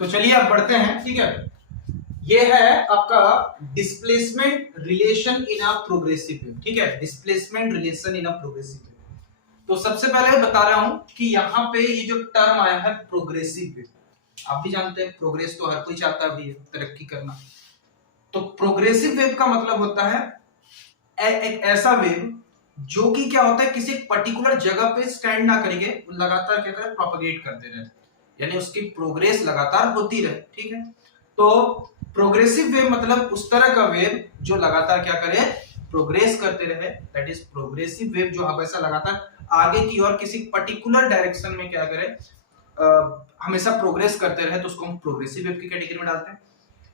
तो चलिए अब बढ़ते हैं। ठीक है, ये है आपका displacement relation in a progressive wave. ठीक है, displacement relation in a progressive wave. तो सबसे पहले बता रहा हूं कि यहाँ पे ये जो टर्म आया है प्रोग्रेसिव वेव, आप भी जानते हैं प्रोग्रेस तो हर कोई चाहता भी है, तरक्की करना। तो प्रोग्रेसिव वेव का मतलब होता है एक ऐसा वेव जो कि क्या होता है, किसी पर्टिकुलर जगह पे स्टैंड ना करके लगातार क्या करे, प्रोपगेट करते रहे, यानी उसकी प्रोग्रेस लगातार होती रहे। ठीक है, तो प्रोग्रेसिव वेव मतलब उस तरह का वेव जो लगातार क्या करे, प्रोग्रेस करते रहे। दैट इज प्रोग्रेसिव वेव, जो हमेशा लगातार आगे की ओर किसी पर्टिकुलर डायरेक्शन में क्या करे, हमेशा प्रोग्रेस करते रहे, तो उसको हम प्रोग्रेसिव वेव की कैटेगरी में डालते हैं।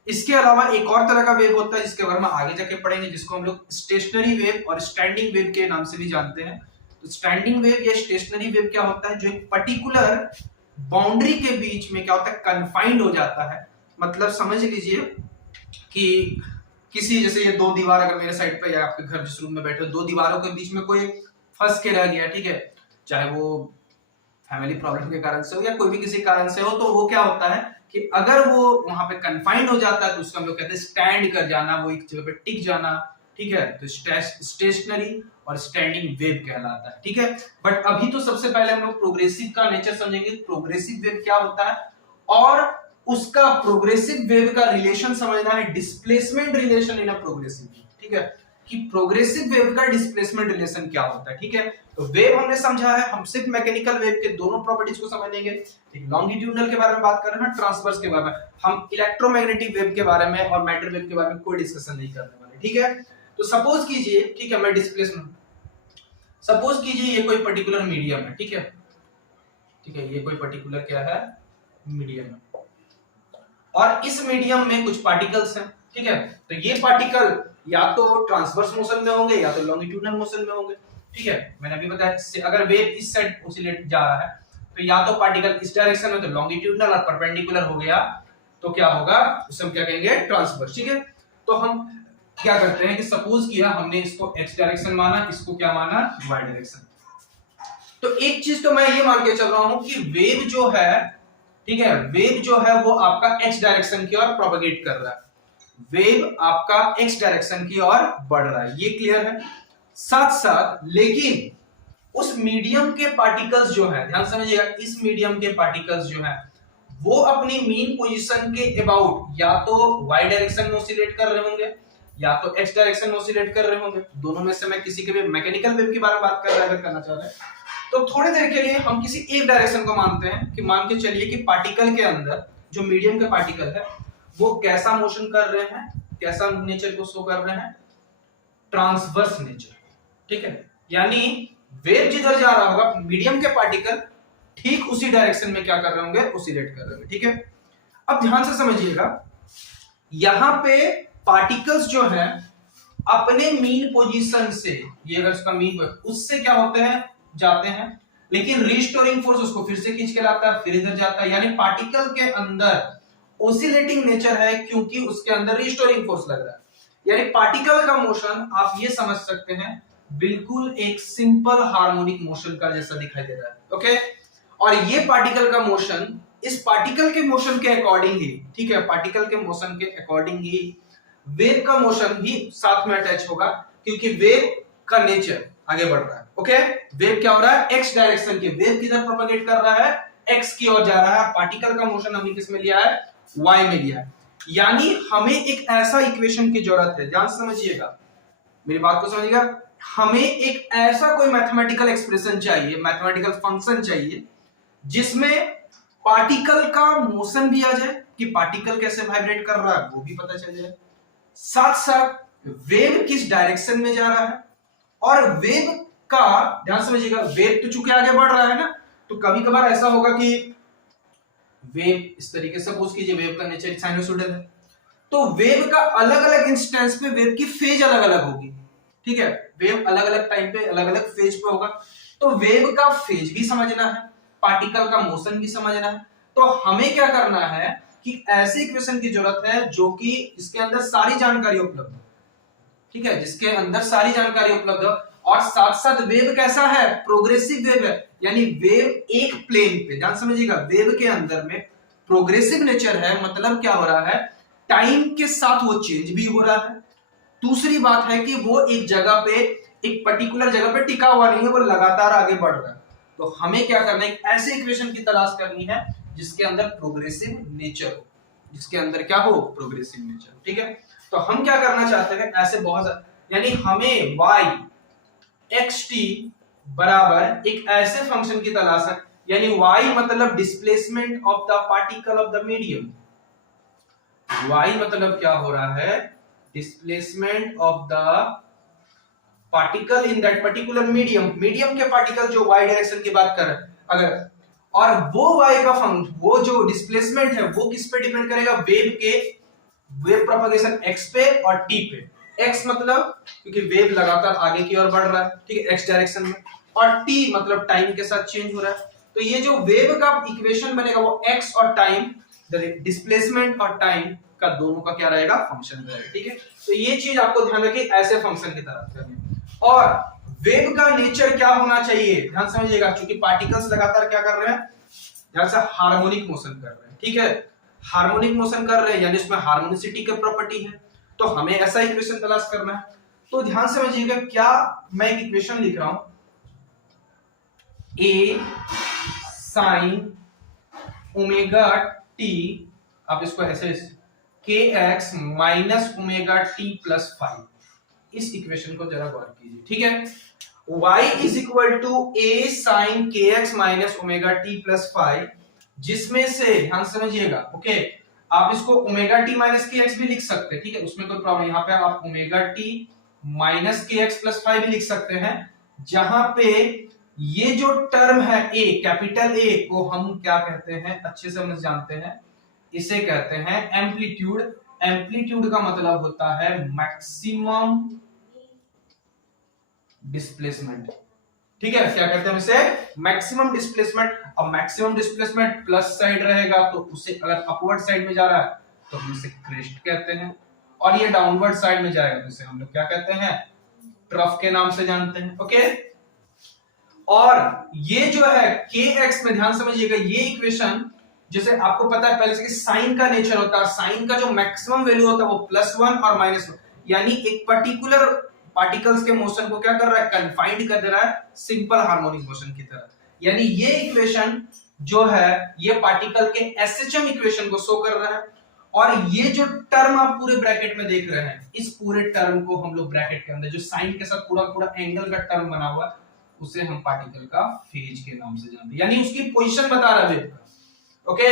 इसके अलावा एक और तरह का वेव होता है जिसके बारे में आगे जाके पढ़ेंगे, जिसको हम लोग स्टेशनरी वेव और स्टैंडिंग वेव के नाम से भी जानते हैं। तो स्टैंडिंग वेव या स्टेशनरी वेव क्या होता है, जो एक पर्टिकुलर बाउंड्री के बीच में क्या होता है, कन्फाइंड हो जाता है। मतलब समझ लीजिए कि किसी, जैसे ये दो दीवार अगर मेरे साइड पे या आपके घर जिस रूम में बैठे हो, दो दीवारों के बीच में कोई फंस के रह गया, ठीक है, चाहे वो फैमिली प्रॉब्लम के कारण से हो या कोई भी किसी कारण से हो, तो वो क्या होता है कि अगर वो वहां पे कन्फाइंड हो जाता है तो उसको हम लोग कहते हैं स्टैंड कर जाना, वो एक जगह पे टिक जाना। ठीक है, तो स्टेशनरी और स्टैंडिंग वेव कहलाता है। ठीक है, बट अभी तो सबसे पहले हम लोग प्रोग्रेसिव का नेचर समझेंगे, प्रोग्रेसिव वेव क्या होता है, और उसका प्रोग्रेसिव वेव का रिलेशन समझना है, displacement relation in a progressive wave. ठीक है, कि प्रोग्रेसिव वेव का डिस्प्लेसमेंट रिलेशन क्या होता है। ठीक है, तो वेव हमने समझा है, हम सिर्फ मैकेनिकल वेव के दोनों प्रॉपर्टीज को समझेंगे। एक लॉन्गिट्यूडनल के बारे में बात कर रहे हैं, ट्रांसवर्स के बारे में। हम इलेक्ट्रोमैग्नेटिक वेव के बारे में और मैटर वेव के बारे में कोई डिस्कशन नहीं करने वाले। ठीक है, तो सपोज कीजिए, ठीक है, मैं डिस्प्लेसमेंट, सपोज कीजिए ये कोई पर्टिकुलर मीडियम है। ठीक है, ठीक है, ये कोई पर्टिकुलर क्या है, मीडियम है, और इस मीडियम में कुछ पार्टिकल्स हैं। ठीक है, तो ये पार्टिकल या तो ट्रांसवर्स मोशन में होंगे या तो लॉन्गिट्यूडनल मोशन में होंगे। ठीक है, मैंने अभी बताया अगर वेव इस साइड ऑसिलेट जा रहा है तो या तो पार्टिकल इस डायरेक्शन में तो लॉन्गिट्यूडनल और परपेंडिकुलर हो गया तो क्या होगा, उसे हम क्या कहेंगे, ट्रांसवर्स। ठीक है, तो हम क्या करते हैं कि सपोज किया हमने इसको एक्स डायरेक्शन माना, इसको क्या माना, वाई डायरेक्शन। तो एक चीज तो मैं ये मान के चल रहा हूं कि वेव जो है, ठीक है, वेव जो है वो आपका एक्स डायरेक्शन की ओर प्रोपगेट कर रहा है, वेव आपका एक्स डायरेक्शन की ओर बढ़ रहा है, ये क्लियर है। साथ साथ लेकिन उस मीडियम के पार्टिकल्स जो है, ध्यान समझिएगा, इस मीडियम के पार्टिकल्स जो है वो अपनी मीन पोजीशन के अबाउट या तो वाई डायरेक्शन में ऑसिलेट कर रहे होंगे या तो एक्स डायरेक्शन में ऑसिलेट कर रहे होंगे। दोनों में से मैं किसी के भी मैकेनिकल वेव के बारे में बात कर रहा, अगर करना चाह रहे हैं तो थोड़ी देर के लिए हम किसी एक डायरेक्शन को मानते हैं, कि मान के चलिए कि पार्टिकल के अंदर जो मीडियम के पार्टिकल है वो कैसा मोशन कर रहे हैं, कैसा नेचर को शो कर रहे हैं, ट्रांसवर्स नेचर। ठीक है, यानी वेव जिधर जा रहा होगा मीडियम के पार्टिकल ठीक उसी डायरेक्शन में क्या कर रहे होंगे, ऑसिलेट कर रहे होंगे। ठीक है, अब ध्यान से समझिएगा, यहां पे पार्टिकल्स जो है अपने मीन पोजीशन से, ये अगर उसका मीन उससे क्या होते हैं, जाते हैं, लेकिन रिस्टोरिंग फोर्स उसको फिर से खींच के लाता है, फिर इधर जाता है, यानी पार्टिकल के अंदर ओसिलेटिंग नेचर है क्योंकि उसके अंदर रिस्टोरिंग फोर्स लग रहा है। यानी पार्टिकल का मोशन आप ये समझ सकते हैं बिल्कुल एक सिंपल हार्मोनिक मोशन का जैसा दिखाई दे रहा है। ओके, और ये पार्टिकल का मोशन इस पार्टिकल के मोशन के अकॉर्डिंग ही, ठीक है, पार्टिकल के मोशन के अकॉर्डिंग ही वेव का मोशन भी साथ में अटैच होगा, क्योंकि वेव का नेचर आगे बढ़ रहा है। ओके, वेव क्या हो रहा है, एक्स डायरेक्शन की वेव किधर प्रोपगेट कर रहा है, एक्स की ओर जा रहा है। पार्टिकल का मोशन हमने किस में लिया है, वाई में लिया है। यानी हमें एक ऐसा इक्वेशन की जरूरत है, ध्यान समझिएगा, मेरी बात को समझिएगा, हमें एक ऐसा कोई मैथमेटिकल एक्सप्रेशन चाहिए, मैथमेटिकल फंक्शन चाहिए जिसमें पार्टिकल का मोशन भी आ जाए, कि पार्टिकल कैसे वाइब्रेट कर रहा है वो भी पता चल जाए, साथ साथ वेव किस डायरेक्शन में जा रहा है, और वेव का, ध्यान समझिएगा, वेव तो चूंकि आगे बढ़ रहा है ना, तो कभी कभार ऐसा होगा कि वेव इस तरीके से, सपोज कीजिए वेव का नेचर साइनोसॉइडल है, तो वेव का अलग अलग इंस्टेंस पे वेव की फेज अलग अलग होगी। ठीक है, वेव अलग अलग टाइम पे अलग अलग फेज पे होगा, तो वेव का फेज भी समझना है, पार्टिकल का मोशन भी समझना है। तो हमें क्या करना है कि ऐसे इक्वेशन की जरूरत है जो कि इसके अंदर सारी जानकारी उपलब्ध हो। ठीक है, जिसके अंदर सारी जानकारी उपलब्ध हो, और साथ साथ वेव कैसा है, प्रोग्रेसिव वेव है, यानी वेव एक प्लेन पे, ध्यान समझिएगा, वेव के अंदर में प्रोग्रेसिव नेचर है मतलब क्या हो रहा है, टाइम के साथ वो चेंज भी हो रहा है। दूसरी बात है कि वो एक जगह पे, एक पर्टिकुलर जगह पे टिका हुआ नहीं है, वो लगातार आगे बढ़ रहा है। तो हमें क्या करना है, ऐसे इक्वेशन की तलाश करनी है जिसके अंदर प्रोग्रेसिव नेचर हो, जिसके अंदर क्या हो, प्रोग्रेसिव नेचर। ठीक है, तो हम क्या करना चाहते हैं, ऐसे बहुत, यानी हमें y xt बराबर एक ऐसे फंक्शन की तलाश है, यानी y मतलब displacement of the particle of the medium. y मतलब क्या हो रहा है, displacement of the particle in that particular medium, medium के पार्टिकल जो y डायरेक्शन की बात कर रहे हैं अगर, और वो y का फंक्शन, वो जो डिस्प्लेसमेंट है वो किस पे डिपेंड करेगा, वेव के, वेव प्रोपगेशन x पे और t पे। x मतलब क्योंकि वेव लगातार आगे की ओर बढ़ रहा है, ठीक है, x डायरेक्शन में, और t मतलब टाइम के साथ चेंज हो रहा है। तो ये जो वेव का इक्वेशन बनेगा वो x और टाइम, डिस्प्लेसमेंट और टाइम का दोनों का क्या रहेगा, फंक्शन रहेगा। ठीक है, तो ये चीज आपको ध्यान रखिए, ऐसे फंक्शन की तरह करनी। और वेव का नेचर क्या होना चाहिए, ध्यान समझिएगा, क्योंकि पार्टिकल्स लगातार क्या कर रहे हैं, ध्यान से हार्मोनिक मोशन कर रहे हैं। ठीक है, हार्मोनिक मोशन कर रहे हैं यानी उसमें हार्मोनिसिटी की प्रॉपर्टी है, तो हमें ऐसा इक्वेशन तलाश करना है। तो ध्यान से समझिएगा, क्या मैं एक इक्वेशन लिख रहा हूं, a sin ओमेगा t, आप इसको ऐसे kx minus omega t plus 5, इस इक्वेशन को जरा गौर कीजिए। ठीक है, y is equal to a sin kx minus omega t plus 5, जिसमें से ध्यान समझिएगा, ओके, आप इसको omega T minus K X भी लिख सकते हैं, ठीक है, उसमें कोई प्रॉब्लम, यहाँ पे आप omega T minus K x plus 5 भी लिख सकते हैं, जहां पे ये जो टर्म है a, कैपिटल A को हम क्या कहते हैं, अच्छे से हम जानते हैं, इसे कहते हैं एम्पलीट्यूड। एम्पलीट्यूड का मतलब होता है मैक्सिमम डिस्प्लेसमेंट। ठीक है, क्या कहते हैं इसे, मैक्सिमम डिस्प्लेसमेंट। अब मैक्सिमम डिस्प्लेसमेंट प्लस साइड रहेगा, तो उसे अगर अपवर्ड साइड में जा रहा है तो हम इसे क्रेस्ट कहते हैं, और ये डाउनवर्ड साइड में जाएगा तो इसे हम लोग क्या कहते हैं, ट्रफ के नाम से जानते हैं। ओके, और ये जो है kx में ध्यान समझिएगा, ये इक्वेशन जैसे आपको पता है पहले से कि साइन का नेचर होता है, साइन का जो मैक्सिमम वैल्यू होता है वो +1 और -1, यानी एक पर्टिकुलर पार्टिकल्स के मोशन को क्या कर रहा है, कन्फाइंड कर दे रहा है सिंपल हार्मोनिक मोशन की तरह। यानी ये इक्वेशन जो है ये पार्टिकल के एसएचएम इक्वेशन को शो कर रहा है, और ये जो टर्म आप पूरे ब्रैकेट में देख रहे हैं, इस पूरे टर्म को हम लोग ब्रैकेट के अंदर जो साइन के साथ पूरा पूरा एंगल का टर्म बना हुआ है उसे हम पार्टिकल का फेज के नाम से जानते हैं, यानी उसकी पोजीशन बता रहा है वेव का। ओके,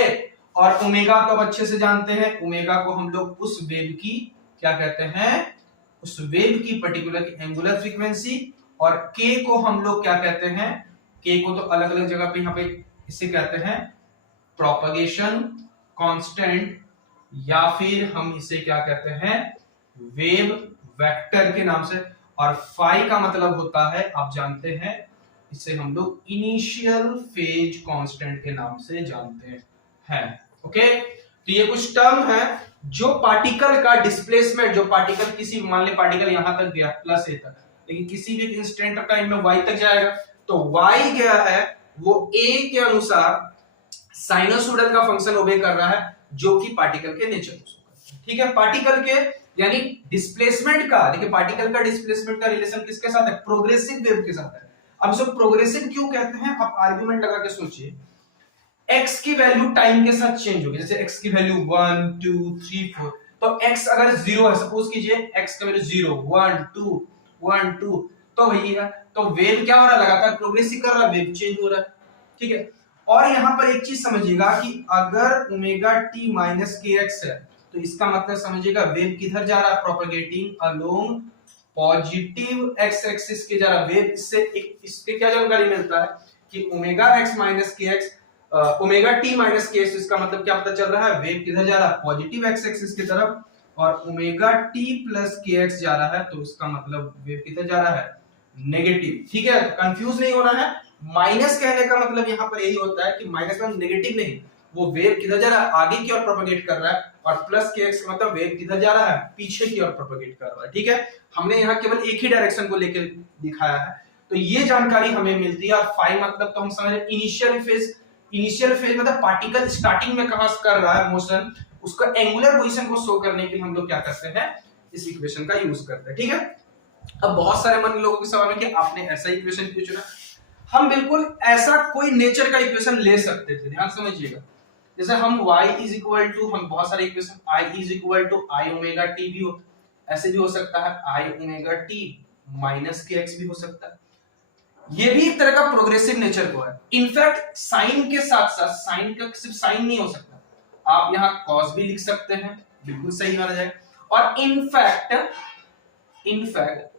और ओमेगा को अब अच्छे से जानते हैं, ओमेगा को हम लोग उस वेव की क्या कहते हैं, उस वेव की पर्टिकुलर की एंगुलर फ्रीक्वेंसी, और k को हम लोग क्या कहते हैं, k को तो अलग अलग जगह पे यहाँ पे इसे कहते हैं प्रोपगेशन कांस्टेंट, या फिर हम इसे क्या कहते हैं वेव वेक्टर के नाम से, और फाई का मतलब होता है आप जानते हैं इसे हम लोग इनिशियल फेज कांस्टेंट के नाम से जानते हैं। ओके, तो ये कुछ टर्म है जो पार्टिकल का डिस्प्लेसमेंट, जो पार्टिकल किसी, मान ले पार्टिकल यहां तक गया प्लस a तक, लेकिन किसी भी इंस्टेंट ऑफ टाइम में y तक जाएगा, तो y गया है वो a के अनुसार साइनसोइडल का फंक्शन ओबे कर रहा है, जो कि पार्टिकल के नेचर को, ठीक है, पार्टिकल के यानी डिस्प्लेसमेंट का, देखिए पार्टिकल का डिस्प्लेसमेंट का रिलेशन किसके साथ है, प्रोग्रेसिव वेव के साथ है। अब इसको प्रोग्रेसिव क्यों कहते हैं, आप आर्गुमेंट लगा के सोचिए, x की वैल्यू टाइम के साथ चेंज होगी, जैसे x की वैल्यू 1 2 3 4, तो x अगर 0 है, सपोज कीजिए x का वैल्यू 0 1 2 1 2, तो भैया तो वेव क्या हो रहा है, लगातार प्रोग्रेसिव कर रहा है, वेव चेंज हो रहा है। ठीक है, और यहां पर एक चीज समझिएगा कि अगर omega T minus K x है, तो इसका मतलब समझिएगा वेव किधर जा रहा है, propagating along positive x axis के जा रहा है वेव। इससे क्या जानकारी मिलता है कि omega x minus K x, omega T minus K x, इसका मतलब क्या पता चल रहा है, वेव किधर जा रहा है, पॉजिटिव एक्स एक्सिस की तरफ, और ओमेगा टी प्लस के एक्स जा रहा है, तो इसका मतलब वेव किधर जा रहा है, नेगेटिव। ठीक है, कंफ्यूज नहीं होना है, माइनस कहने का मतलब यहाँ पर यही होता है कि माइनस में नेगेटिव नहीं, वो वेव किधर जा रहा है, आगे की ओर प्रोपगेट कर रहा है, और प्लस के एक्स का मतलब वेव किधर जा रहा है, पीछे की ओर प्रोपगेट कर रहा है। ठीक है, हमने यहाँ केवल एक ही डायरेक्शन को लेकर दिखाया है, तो ये जानकारी हमें मिलती है। और फाई मतलब तो हम समझ इनिशियल फेज, इनिशियल फेज मतलब पार्टिकल स्टार्टिंग में कहां से कर रहा है मोशन, उसका एंगुलर पोजीशन को शो करने के लिए हम लोग क्या करते हैं, इस इक्वेशन का यूज करते हैं। ठीक है, अब बहुत सारे मन लोगों के सवाल है कि आपने ऐसा इक्वेशन क्यों चुना। हम बिल्कुल ऐसा कोई नेचर का इक्वेशन ले सकते थे, ध्यान समझिएगा। जैसे हम y इज इक्वल टू, हम बहुत सारे equation i is equal to I omega T भी हो, ऐसे भी हो सकता है I omega T minus K X भी हो सकता है। ये भी एक तरह का प्रोग्रेसिव नेचर को है। इनफैक्ट साइन के साथ साथ, साइन का सिर्फ साइन नहीं हो सकता, आप यहाँ कॉस भी लिख सकते हैं, बिल्कुल सही माना जाए। और इनफैक्ट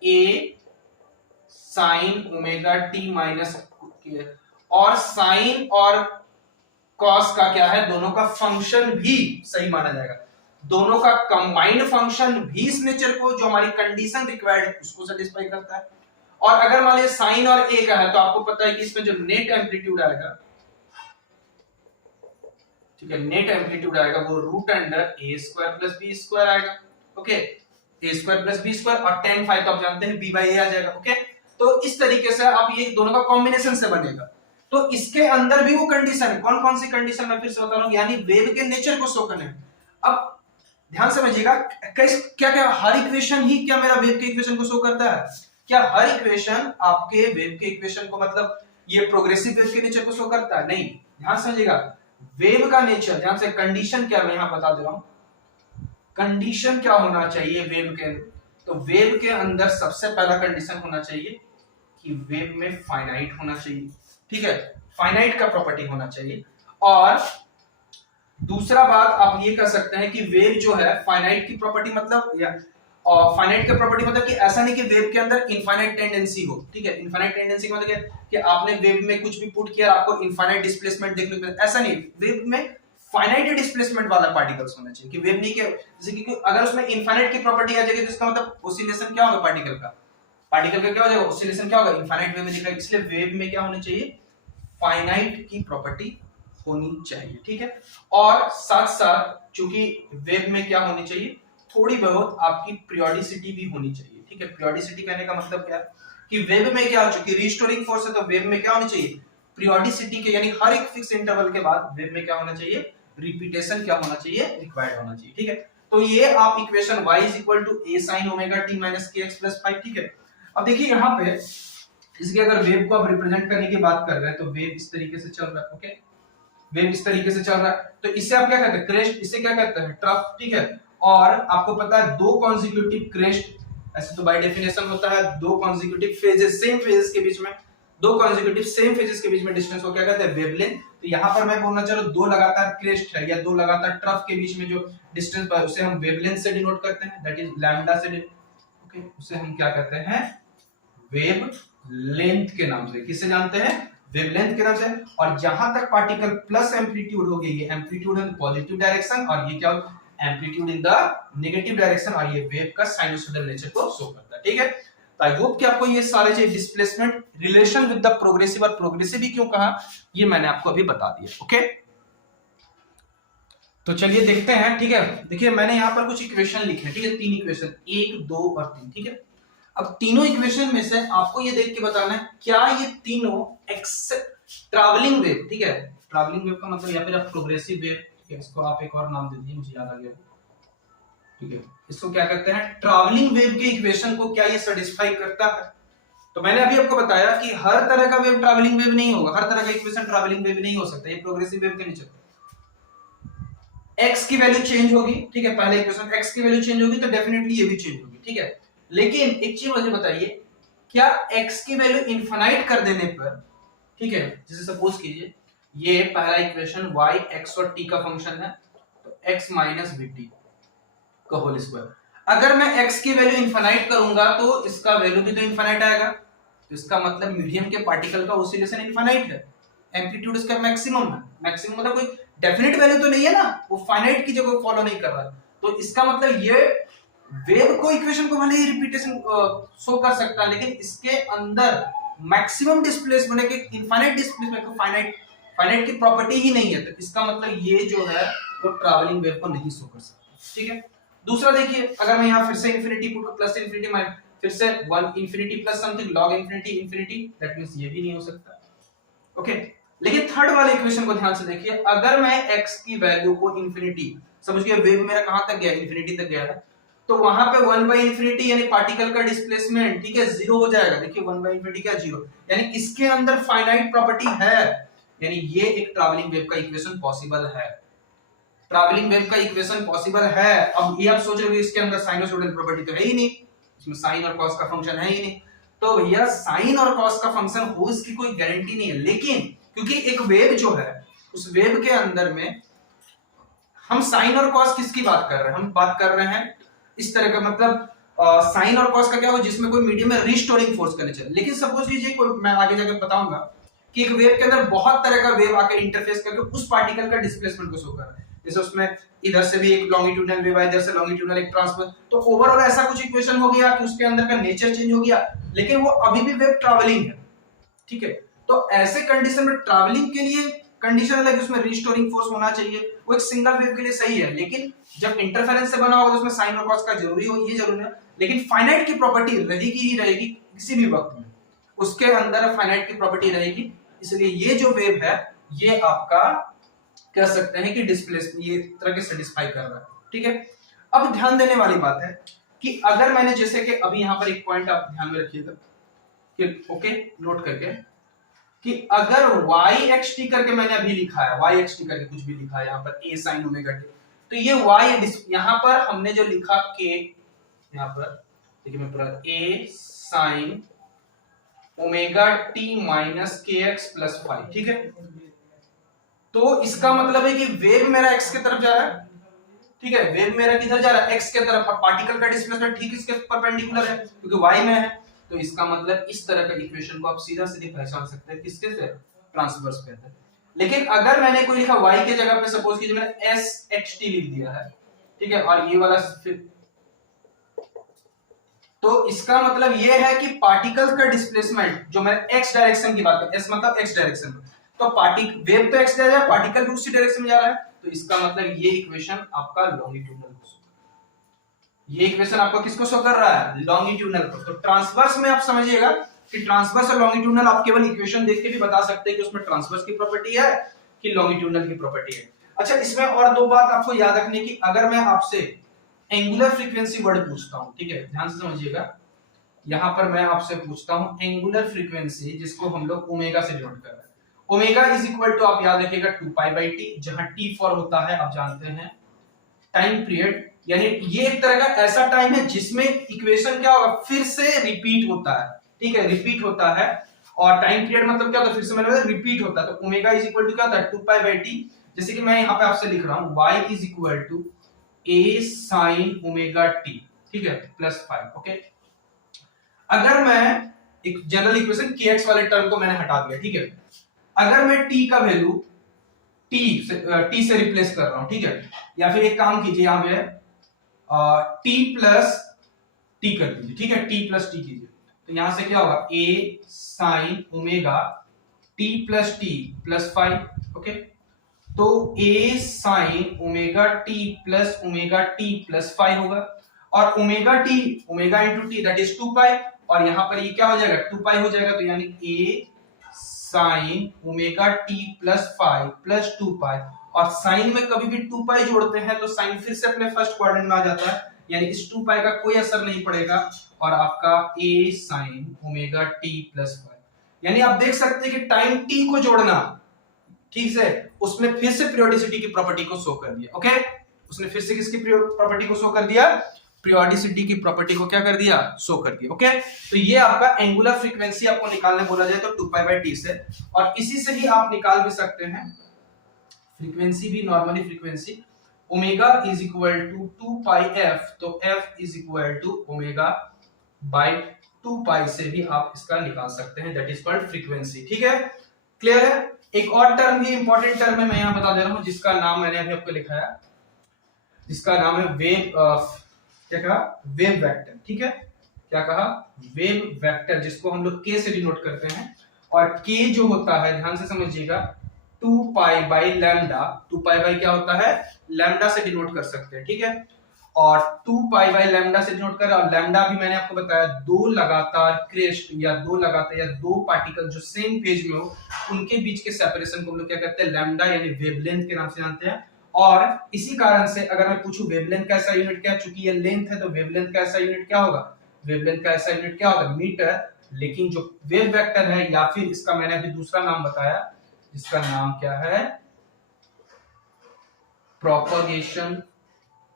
ए साइन ओमेगा टी माइनस, और साइन और कॉस का क्या है, दोनों का फंक्शन भी सही माना जाएगा, दोनों का कंबाइंड फंक्शन भी इस नेचर को, जो हमारी कंडीशन रिक्वायर्ड है उसको सेटिस्फाई करता है। और अगर मान लीजिए साइन और ए का है, तो आपको पता है कि इसमें जो नेट एम्पलीट्यूड आएगा, ठीक है, नेट एम्पलीट्यूड आएगा वो रूट अंडर ए स्क्वायर प्लस बी स्क्वायर आएगा। ओके, ए स्क्वायर प्लस बी स्क्वायर, और tan फाइ तो आप जानते हैं बी बाई ए आ जाएगा। ओके, तो इस तरीके से आप ये दोनों का कॉम्बिनेशन से बनेगा। तो इसके अंदर भी वो कंडीशन है, कौन कौन सी कंडीशन मैं फिर से बता रहा हूं, यानी वेव के नेचर को शो करने। अब ध्यान समझिएगा, क्या क्या हर इक्वेशन ही क्या मेरा वेव के इक्वेशन को शो करता है? क्या हर इक्वेशन आपके वेव के इक्वेशन को, मतलब ये प्रोग्रेसिव वेव के नेचर को शो करता है? नहीं, ध्यान समझिएगा, वेव का नेचर, ध्यान से, कंडीशन क्या मैं यहां बता दे रहा हूं, कंडीशन क्या होना चाहिए वेव के, तो वेव के अंदर सबसे पहला कंडीशन होना चाहिए कि वेव में फाइनाइट होना चाहिए। ठीक है, फाइनाइट का प्रॉपर्टी होना चाहिए। और दूसरा बात आप ये कह सकते हैं कि वेव जो है फाइनाइट की प्रॉपर्टी मतलब, या फाइनाइट का प्रॉपर्टी मतलब कि ऐसा नहीं कि वेव के अंदर इनफाइनाइट टेंडेंसी हो। ठीक है, इनफाइनाइट टेंडेंसी का मतलब क्या कि आपने वेव में कुछ भी पुट किया आपको इनफाइनाइट डिस्प्लेसमेंट देखने को मिले, ऐसा नहीं। वेव में फाइनाइट डिस्प्लेसमेंट वाला पार्टिकल्स होना चाहिए, कि वेव नहीं के, जैसे कि अगर उसमें इनफाइनाइट की प्रॉपर्टी आ जाएगी तो इसका मतलब ऑसिलेशन क्या होगा पार्टिकल का, क्या हो जाएगा, ऑसिलेशन क्या होगा, इनफाइनाइट वेव में दिखाई। इसलिए वेव में क्या होना चाहिए, फाइनाइट की प्रॉपर्टी होनी चाहिए। ठीक है, और साथ साथ चूंकि वेव में क्या होनी चाहिए, थोड़ी बहुत आपकी पीरियोडिसिटी भी होनी चाहिए। ठीक है, पीरियोडिसिटी कहने का मतलब क्या है कि वेव में क्या हो चुकी, रिस्टोरिंग फोर्स है, तो वेव में क्या होनी चाहिए, पीरियोडिसिटी के, यानी हर एक फिक्स इंटरवल के बाद वेव में क्या होना चाहिए, रिपीटेशन क्या होना चाहिए, रिक्वायर्ड होना चाहिए। ठीक है, तो ये आप equation y is equal to a sin omega t minus kx plus 5। ठीक है, अब देखिए यहाँ पे इसके अगर वेव को आप रिप्रेजेंट करने की बात कर रहे हैं तो वेव इस तरीके से चल रहा है। ओके, वेव इस तरीके से चल रहा है, तो इससे आप क्या कहते हैं, क्रेस्ट, इसे क्या कहते हैं, ट्रफ। ठीक है, और आपको पता है दो कॉन्जिक्यूटिव क्रेस्ट, ऐसे तो बाय डेफिनेशन होता है दो कॉन्जिक्यूटिव फेजेस, सेम फेजेस के बीच में, दो कॉन्जिक्यूटिव सेम फेजेस के बीच में डिस्टेंस को क्या कहते हैं, वेवलेंथ। तो यहाँ पर मैं बोलना चाह रहा हूँ दो लगातार क्रेस्ट है या दो लगातार ट्रफ के बीच में जो डिस्टेंस है उसे हम वेवलेंथ से डिनोट करते हैं, दैट इज लैम्डा से। ओके, उसे हम क्या कहते हैं, वेव लेंथ के नाम से। किसे जानते हैं, वेवलेंथ के नाम से। और जहां तक पार्टिकल प्लस एम्पलीट्यूड हो गई, ये एम्पलीट्यूड इन पॉजिटिव डायरेक्शन और ये क्या amplitude in the negative direction, और ये वेव का साइनसोइडल नेचर को शो करता है। ठीक है, तो आई होप कि आपको ये सारे जो displacement relation with the progressive, और प्रोग्रेसिव भी क्यों कहा ये मैंने आपको अभी बता दिया। ओके, तो चलिए देखते हैं। ठीक है, देखिए मैंने यहाँ पर कुछ इक्वेशन लिखे हैं। ठीक है, तीन इक्वेशन, 1, 2 और 3। ठीक है, अब तीनों इक्वेशन में से आपको ये देख के बताना है क्या ये तीनों ट्रैवलिंग वेव, ठीक है, ट्रैवलिंग वेव का मतलब या फिर प्रोग्रेसिव वेव, ठीक है, इसको आप एक और नाम दे दीजिए, मुझे याद आ गया। ठीक है, इसको क्या कहते हैं, ट्रैवलिंग वेव के इक्वेशन को क्या ये सेटिस्फाई करता है? तो मैंने अभी आपको बताया कि हर तरह का वेव ट्रैवलिंग वेव नहीं होगा, हर तरह का इक्वेशन ट्रैवलिंग वेव नहीं हो सकता, ये प्रोग्रेसिव वेव के नीचे x की वैल्यू चेंज होगी। ठीक है, पहले इक्वेशन x की वैल्यू चेंज होगी तो डेफिनेटली ये भी चेंज होगी। ठीक है, लेकिन एक चीज मुझे बताइए, क्या x की वैल्यू इनफाइनाइट कर देने पर, ठीक है, जैसे सपोज कीजिए ये पहला इक्वेशन y x और t का फंक्शन है, तो x माइनस vt का होल स्क्वायर, अगर मैं x की वैल्यू इनफाइनाइट करूंगा तो इसका वैल्यू भी तो इनफाइनाइट आएगा, तो इसका मतलब मीडियम के पार्टिकल का ऑसिलेशन इनफाइनाइट है, एम्पलीट्यूड इसका मैक्सिमम है। मैक्सिमम मतलब कोई डेफिनेट वैल्यू तो नहीं है ना, वो फाइनाइट की जगह फॉलो नहीं कर रहा, तो इसका मतलब ये वेव को इक्वेशन को भले ही रिपीटेशन शो कर सकता है, लेकिन इसके अंदर मैक्सिमम डिस्प्लेसमेंट के इनफाइनाइट डिस्प्लेसमेंट को फाइनाइट की प्रॉपर्टी ही नहीं है, तो इसका मतलब ये जो है वो ट्रैवलिंग वेव को नहीं शो कर सकता। ठीक है, दूसरा देखिए, अगर मैं यहाँ फिर से infinity put plus infinity minus, फिर से 1 infinity plus something log infinity infinity, that means ये भी नहीं हो सकता। ओके, लेकिन थर्ड वाले इक्वेशन को ध्यान से देखिए, अगर मैं x की वैल्यू को इंफिनिटी, समझिए वेव मेरा कहां तक गया, इंफिनिटी तक गया है, तो वहां पे 1 बाई इंफिनिटी यानी पार्टिकल का डिस्प्लेसमेंट, ठीक है, जीरो हो जाएगा। देखिए 1 बाई इंफिनिटी क्या, जीरो, यानी इसके अंदर फाइनाइट प्रॉपर्टी है, यानी ये एक ट्रैवलिंग वेव का इक्वेशन पॉसिबल है, ट्रैवलिंग वेव का इक्वेशन पॉसिबल है। अब ये आप सोच रहे हो इसके अंदर साइनसोइडल प्रॉपर्टी तो है ही नहीं, इसमें साइन और कॉस का फंक्शन है ही नहीं, तो भैया साइन और कॉस का फंक्शन हो इसकी कोई गारंटी नहीं है। लेकिन क्योंकि एक वेव जो है, उस वेव के अंदर में हम साइन और कॉस किसकी बात कर रहे हैं, हम बात कर रहे हैं इस तरह का, मतलब साइन और कॉस का क्या हो, जिसमें कोई मीडियम में रिस्टोरिंग फोर्स करने चाहिए। लेकिन सपोज कीजिए कोई, मैं आगे जाकर बताऊंगा कि एक वेव के अंदर बहुत तरह का वेव आकर इंटरफेस करके उस पार्टिकल का डिस्प्लेसमेंट को शो कर रहा है, जैसे उसमें इधर से भी एक लॉन्गिट्यूडनल वेव है, इधर से लॉन्गिट्यूडनल एक ट्रांसफर, तो ओवरऑल ऐसा कुछ इक्वेशन हो गया कि उसके अंदर का नेचर चेंज हो गया, लेकिन वो अभी भी वेव ट्रैवलिंग है, ठीक है। तो ऐसे कंडीशन में ट्रैवलिंग के लिए कंडीशन है कि उसमें रिस्टोरिंग फोर्स होना चाहिए, वो एक सिंगल वेव के लिए सही है। लेकिन जब इंटरफेरेंस से बना होगा तो उसमें साइन और कॉस का जरूरी हो, ये जरूरी है। लेकिन फाइनाइट की प्रॉपर्टी रहेगी ही रहेगी किसी भी वक्त में, उसके अंदर फाइनाइट की प्रॉपर्टी रहेगी, इसलिए ये जो वेव है ये आपका कह सकते हैं कि डिस्प्लेसमेंट ये तरह के सेटिस्फाई कर रहा है, ठीक है। अब ध्यान देने वाली बात है कि अगर मैंने जैसे कि अभी यहां पर एक पॉइंट आप ध्यान में रखिएगा कि ओके नोट करके, कि अगर yxt करके मैंने अभी लिखा है, yxt करके कुछ भी लिखा है यहाँ पर a sin ओमेगा t, तो ये y यहाँ पर हमने जो लिखा k, यहाँ पर देखिए मैं पूरा a sin omega t minus kx plus 5, ठीक है। तो इसका मतलब है कि वेव मेरा x की तरफ जा रहा है, ठीक है, वेव मेरा किधर जा रहा है, x के तरफ, पार्टिकल का डिस्प्लेसमेंट ठीक इसके परपेंडिकुलर है क्योंकि y में है, तो इसका मतलब इस तरह का इक्वेशन को आप सीधा सीधे पहचान सकते हैं किसके से, ट्रांसवर्स पे है। लेकिन अगर मैंने कोई लिखा y के जगह पे, सपोज कीजिए मैंने sxt लिख दिया है, ठीक है, और ये वाला फिर, तो इसका मतलब ये है कि पार्टिकल का डिस्प्लेसमेंट जो मैं x डायरेक्शन की बात कर, s मतलब x डायरेक्शन में, तो पार्टिकल वेव तो x जा रहा है, पार्टिकल भी उसी डायरेक्शन में जा रहा है, तो इसका मतलब ये इक्वेशन आपका लॉन्गिट्यूडनल, ये इक्वेशन आपको किसको शो कर रहा है, लॉन्गिट्यूडनल को। तो ट्रांसवर्स में आप समझिएगा कि ट्रांसवर्स और लॉन्गिट्यूडनल आप केवल इक्वेशन देख के भी बता सकते हैं कि उसमें ट्रांसवर्स की प्रॉपर्टी है कि लॉन्गिट्यूडनल की प्रॉपर्टी है। अच्छा, इसमें और दो बात आपको याद रखने की, अगर मैं आपसे एंगुलर फ्रीक्वेंसी वर्ड पूछता हूं, ठीक है, ध्यान से समझिएगा, यहां पर मैं आपसे पूछता हूं एंगुलर फ्रीक्वेंसी, जिसको हम लोग ओमेगा से डिनोट कर रहे हैं। ओमेगा इज इक्वल टू, आप याद रखिएगा, 2 पाई बाई टी, जहां टी फॉर होता है आप जानते हैं टाइम पीरियड, यानी ये एक तरह का ऐसा टाइम है जिसमें इक्वेशन क्या होगा, फिर से रिपीट होता है, ठीक है, रिपीट होता है। और टाइम पीरियड मतलब क्या होता है, फिर से मतलब रिपीट होता है, तो ओमेगा इज इक्वल टू क्या होता है, 2 पाई बाई टी, जैसे कि मैं यहां पे आपसे लिख रहा हूं y is equal to a sin omega t, ठीक है, प्लस 5, ओके। अगर मैं एक जनरल इक्वेशन kx वाले टर्म को मैंने हटा दिया, ठीक है, अगर मैं t का वैल्यू t से रिप्लेस कर रहा हूं, ठीक है, या फिर एक काम कीजिए यहां पे t प्लस t कर दीजिए, ठीक है, t प्लस t कीजिए, तो यहां से क्या होगा, a sin omega t plus t plus 5, okay. तो a sin omega t plus omega t plus 5 होगा, और omega t, omega into T that is 2 पाई, और यहां पर ये क्या हो जाएगा, 2 पाई हो जाएगा, तो यानी a sin omega t plus 5 plus 2 पाई, और साइन में कभी भी 2 पाई जोड़ते हैं तो साइन फिर से अपने फर्स्ट क्वाड्रेंट में आ जाता है, यानी इस 2 पाई का कोई असर नहीं पड़ेगा, और आपका a sin omega t plus 5, यानी आप देख सकते हैं कि टाइम t को जोड़ना, ठीक है, उसमें फिर से पीरियोडिसिटी की प्रॉपर्टी को शो कर दिया, ओके, उसने फिर से किसकी प्रॉपर्टी को शो कर दिया, पीरियोडिसिटी की प्रॉपर्टी को क्या कर दिया, शो कर दिया, ओके। तो ये आपका एंगुलर फ्रीक्वेंसी आपको निकालने बोला जाए तो 2 पाई बाई टी से, और इसी से ही आप निकाल भी सकते हैं फ्रीक्वेंसी भी, normally frequency omega is equal to 2 pi f, तो f is equal to omega by 2 pi से भी आप इसका निकाल सकते हैं, दैट इज कॉल्ड फ्रीक्वेंसी, ठीक है, क्लियर है। एक और टर्म भी इंपॉर्टेंट टर्म है, मैं यहां बता दे रहा हूं, जिसका नाम मैंने अभी आपको लिखा है, जिसका नाम है वेव, क्या कहा, वेव वेक्टर, ठीक है, क्या कहा, वेव वेक्टर, जिसको हम लोग k से डिनोट करते हैं, और k जो होता है ध्यान से समझिएगा 2 pi by lambda, 2 pi by क्या होता है, लैम्डा से डिनोट कर सकते हैं, ठीक है। और 2 पाई बाई लैम्डा से डिनोट कर रहा है। और लैम्डा भी मैंने आपको बताया दो लगातार क्रेस्ट या दो पार्टिकल जो सेम फेज में हो उनके बीच के सेपरेशन को हम लोग क्या कहते हैं, लैम्डा यानी वेवलेंथ के नाम से जानते हैं। और इसी कारण से अगर मैं पूछूं वेवलेंथ का ऐसा यूनिट क्या है, चूंकि ये लेंथ है तो वेवलेंथ का ऐसा यूनिट क्या होगा, वेवलेंथ का ऐसा यूनिट क्या होगा, मीटर। लेकिन जो वेव वेक्टर है या फिर इसका मैंने अभी दूसरा नाम बताया जिसका नाम क्या है, प्रोपगेशन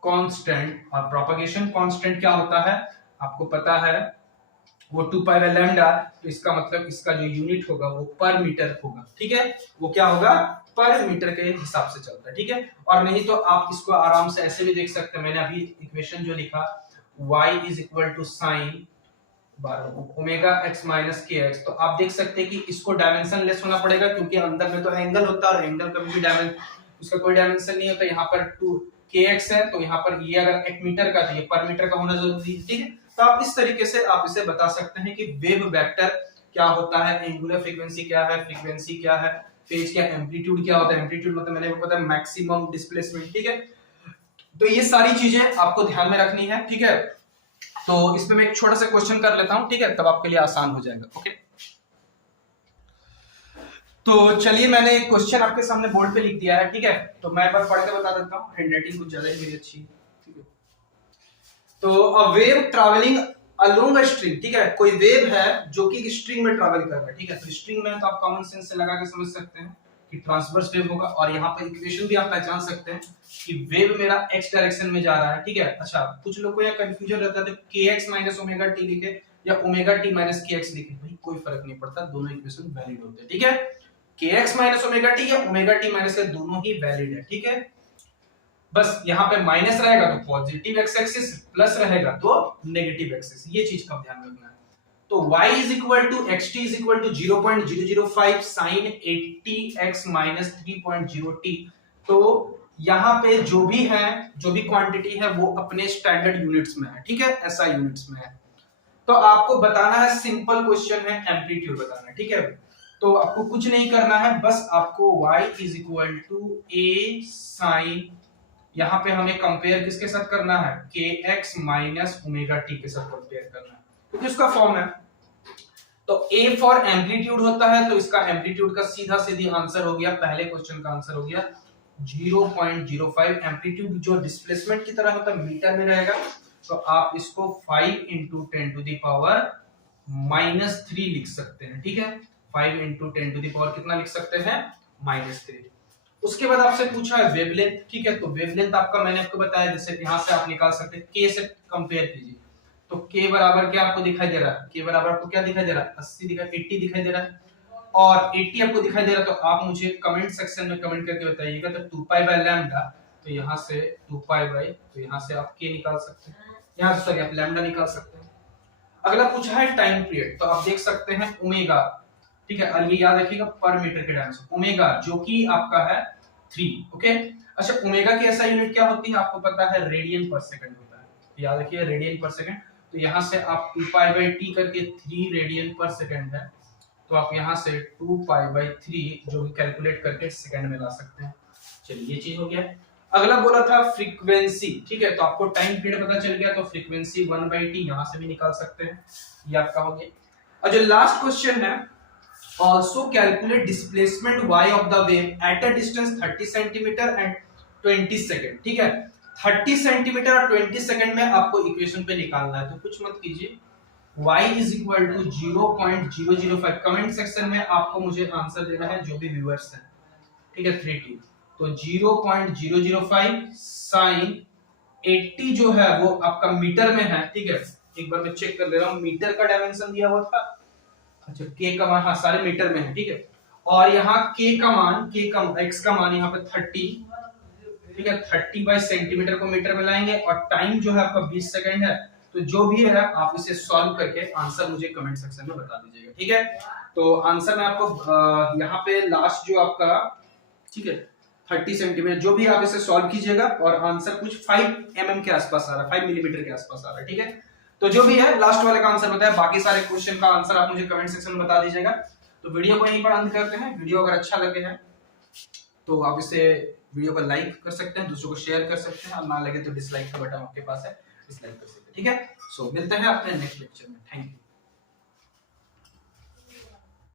कांस्टेंट। और प्रोपगेशन कांस्टेंट क्या होता है आपको पता है, वो 2 पाई बाय लैम्डा, तो इसका मतलब इसका जो यूनिट होगा वो पर मीटर होगा, ठीक है। वो क्या होगा, पर मीटर के हिसाब से चलता है, ठीक है। और नहीं तो आप इसको आराम से ऐसे भी देख सकते हैं, मैंने अभी इक्वेशन जो लिखा y is equal to sine omega x minus K X, तो आप देख सकते हैं कि इसको डायमेंशन लेस होना पड़ेगा क्योंकि अंदर में तो एंगल होता है और एंगल का भी डायमेंशन, उसका कोई डायमेंशन नहीं होता। यहाँ पर 2 kx है तो यहाँ पर ये अगर 1 मीटर का तो ये पर मीटर का होना जरूरी है, ठीक है। तो आप इस तरीके से आप इसे बता सकते हैं कि वेव वेक्टर क्या होता है, एंगुलर फ्रीक्वेंसी क्या है, फ्रीक्वेंसी क्या है, फेज क्या, एम्पलीट्यूड क्या होता है, एम्पलीट्यूड मतलब मैंने आपको बताया मैक्सिमम डिस्प्लेसमेंट, ठीक है। तो ये सारी चीजें आपको ध्यान में रखनी है, ठीक है। तो इसमें मैं एक छोटा सा क्वेश्चन कर लेता हूं, ठीक है, तब आपके लिए आसान हो जाएगा, ओके। तो चलिए मैंने एक क्वेश्चन आपके सामने बोर्ड पे लिख दिया है, ठीक है। तो मैं एक बार पढ़ के बता देता हूं, हैंडराइटिंग कुछ ज्यादा ही मेरी अच्छी है, ठीक है। तो a wave travelling along a string, ठीक है, कोई वेव है जो कि स्ट्रिंग में ट्रैवल कर रहा है, ठीक है। तो स्ट्रिंग में तो आप कॉमन सेंस से लगा के समझ सकते हैं कि ट्रांसवर्स वेव होगा। और यहाँ पर इक्वेशन भी आप पहचान सकते हैं कि वेव मेरा x डायरेक्शन में जा रहा है, ठीक है। अच्छा, कुछ लोग को यहाँ कंफ्यूजन रहता है तो kx माइनस ओमेगा t लिखे या ओमेगा t माइनस kx लिखे, भाई कोई फर्क नहीं पड़ता, दोनों इक्वेशन वैलिड होते हैं, ठीक है। kx माइनस ओमेगा t या ओमेगा t माइनस के दोनों ही वैलिड है, ठीक है। बस यहाँ पे माइनस रहेगा तो पॉजिटिव एक्स एक्सिस, प्लस रहेगा तो नेगेटिव एक्सिस, ये चीज का ध्यान रखना है। तो y is equal to xt is equal to 0.005 sin 80x minus 3.0t। तो यहाँ पे जो भी है, जो भी क्वांटिटी है वो अपने स्टैंडर्ड यूनिट्स में है, ठीक है, ऐसा यूनिट्स में है। तो आपको बताना है, सिंपल क्वेश्चन है, एम्पलीट्यूड बताना है, ठीक है। तो आपको कुछ नहीं करना है, बस आपको y is equal to a sin, यहाँ पे हमें कंपेयर किसके साथ करना है, kx माइनस ओमेगा t के साथ कंपेयर करना है क्योंकि उसका फॉर्म है। तो a फॉर एम्पलीट्यूड होता है, तो इसका एम्पलीट्यूड का सीधा सीधी आंसर हो गया, पहले क्वेश्चन का आंसर हो गया 0.05। एम्पलीट्यूड जो डिस्प्लेसमेंट की तरह होता है मीटर में रहेगा, तो आप इसको 5 into 10 to the power -3 लिख सकते हैं, ठीक है। 5 into 10 to the power कितना लिख सकते हैं, -3। उसके बाद आपसे पूछा है वेवलेंथ, ठीक है। तो वेवलेंथ आपका मैंने आपको बताया, जैसे यहां से आप निकाल सकते हैं, k से कंपेयर कीजिए तो k बराबर क्या आपको दिखाई दे रहा है, k बराबर आपको क्या दिखाई दे रहा है, 80 दिखाई दे रहा है। और 80 आपको दिखाई दे रहा है, तो आप मुझे कमेंट सेक्शन में कमेंट करके बताइएगा। तो 2 पाई बाय लैम्डा, तो यहां से 2 पाई बाय, तो यहां से आप k निकाल सकते हैं, यहां से सॉरी आप लैम्डा निकाल सकते हैं। अगला पूछा है टाइम पीरियड, तो आप देख सकते हैं ओमेगा, ठीक है। और ये याद रखिएगा पर मीटर के डायमेंशन, ओमेगा जो कि आपका है 3, ओके। अच्छा, ओमेगा की ऐसा यूनिट क्या होती है आपको पता है, रेडियन पर सेकंड होता है, याद रखिए रेडियन पर सेकंड। तो यहां से आप 2 पाई बाय t करके 3 रेडियन पर सेकंड है, तो आप यहां से 2 पाई बाय 3 जो भी कैलकुलेट करके सेकंड में ला सकते हैं। चलिए ये चीज हो गया। अगला बोला था फ्रीक्वेंसी, ठीक है। तो आपको टाइम पीरियड पता चल गया, तो फ्रीक्वेंसी 1/t यहां से भी निकाल सकते हैं, ये आपका हो गया। और जो लास्ट क्वेश्चन है, also calculate displacement y of the wave at a distance 30 centimeter and 20 second, ठीक है। 30 सेंटीमीटर और 20 सेकंड में आपको इक्वेशन पे निकालना है, तो कुछ मत कीजिए, y is equal to 0.005। Comment section में आपको मुझे आंसर देना है जो भी व्यूअर्स हैं, ठीक है, 3t। तो 0.005 sin 80 जो है वो आपका मीटर में है, ठीक है। एक बार मैं चेक कर ले रहा हूं, मीटर का डायमेंशन दिया हुआ था, अच्छा k का मान, हाँ सारे मीटर में है, ठीक है। और यहाँ k का मान, x का मान यहाँ पे 30, ठीक है। 30 बाय सेंटीमीटर को मीटर में लाएंगे और टाइम जो है आपका 20 सेकंड है। तो जो भी है आप इसे सॉल्व करके आंसर मुझे कमेंट सेक्शन में बता दीजिएगा, ठीक है। तो आंसर मैं आपको यहाँ पे लास्ट जो आपका, ठीक है, 30 सेंटीमीटर, जो भी आप इसे सॉल्व कीजिएगा और आंसर कुछ 5 mm के आसपास आ रहा है, 5 मिलीमीटर के आसपास आ रहा है, ठीक है। तो जो भी है लास्ट वाले का आंसर बताया, बाकी सारे क्वेश्चन का आंसर आप मुझे कमेंट सेक्शन में बता दीजिएगा। तो वीडियो को यहीं पर अंत करते हैं। वीडियो अगर अच्छा लगे है तो आप इसे वीडियो को लाइक कर सकते हैं, दूसरों को शेयर कर सकते हैं, और ना लगे तो डिसलाइक का बटन आपके पास है, डिसलाइक कर सकते हैं। ठीक है, सो मिलते हैं अपने नेक्स्ट लेक्चर में। Thank you.